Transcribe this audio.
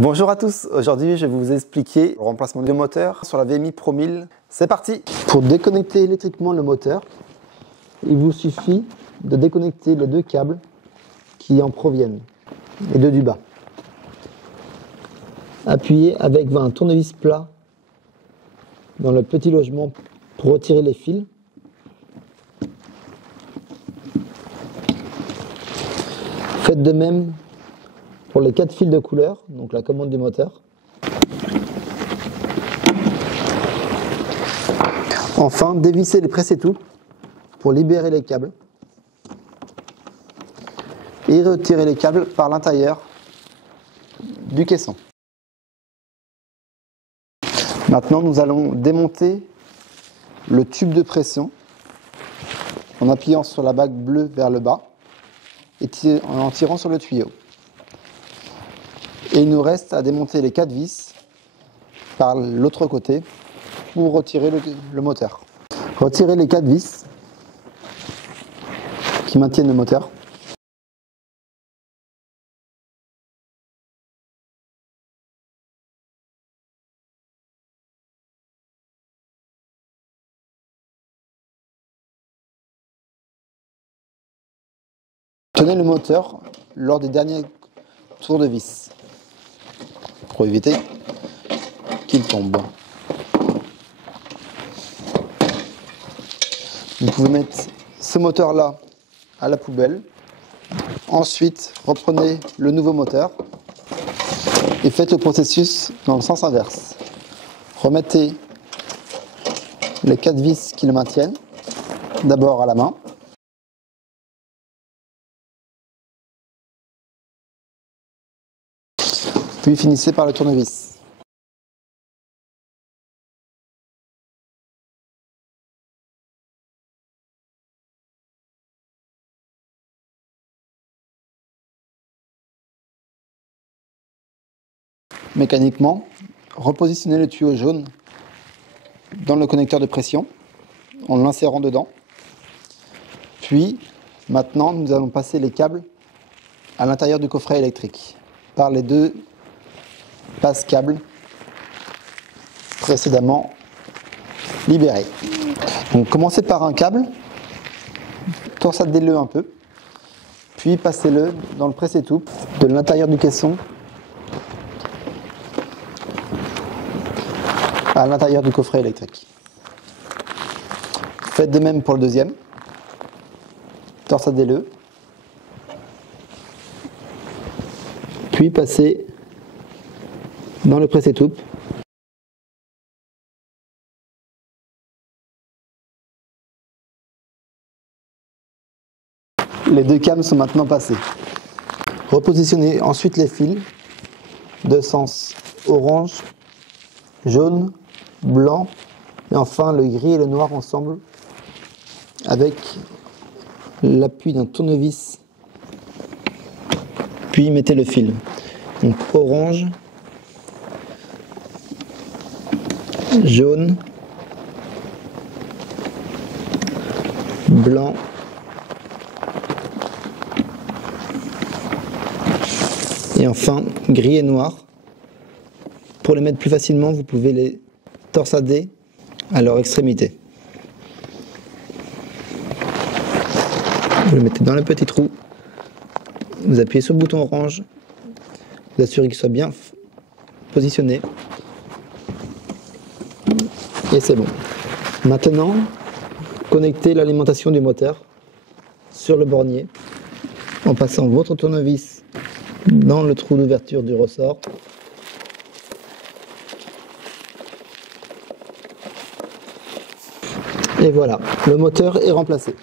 Bonjour à tous, aujourd'hui je vais vous expliquer le remplacement du moteur sur la VMI Pro 1000. C'est parti! Pour déconnecter électriquement le moteur, il vous suffit de déconnecter les deux câbles qui en proviennent, les deux du bas. Appuyez avec un tournevis plat dans le petit logement pour retirer les fils. Faites de même pour les 4 fils de couleur, donc la commande du moteur. Enfin, dévissez les presse-étoues pour libérer les câbles et retirer les câbles par l'intérieur du caisson. Maintenant, nous allons démonter le tube de pression en appuyant sur la bague bleue vers le bas et en tirant sur le tuyau. Et il nous reste à démonter les 4 vis par l'autre côté pour retirer le moteur. Retirez les 4 vis qui maintiennent le moteur. Tenez le moteur lors des derniers tours de vis pour éviter qu'il tombe. Vous pouvez mettre ce moteur là à la poubelle. Ensuite, reprenez le nouveau moteur et faites le processus dans le sens inverse. Remettez les 4 vis qui le maintiennent, d'abord à la main. Puis finissez par le tournevis. Mécaniquement, repositionnez le tuyau jaune dans le connecteur de pression en l'insérant dedans. Puis, maintenant, nous allons passer les câbles à l'intérieur du coffret électrique par les deux passe-câbles précédemment libérés. Donc, commencez par un câble, torsadez-le un peu, puis passez-le dans le presse-étoupe de l'intérieur du caisson à l'intérieur du coffret électrique. Faites de même pour le deuxième. Torsadez-le. Puis passez dans le presse-étoupe. Les deux câbles sont maintenant passés. Repositionnez ensuite les fils de sens orange, jaune, blanc et enfin le gris et le noir ensemble avec l'appui d'un tournevis. Puis mettez le fil. Donc orange, jaune, blanc, et enfin gris et noir. Pour les mettre plus facilement, vous pouvez les torsader à leur extrémité. Vous le mettez dans le petit trou, vous appuyez sur le bouton orange, vous assurez qu'il soit bien positionné, et c'est bon. Maintenant, connectez l'alimentation du moteur sur le bornier en passant votre tournevis dans le trou d'ouverture du ressort. Et voilà, le moteur est remplacé.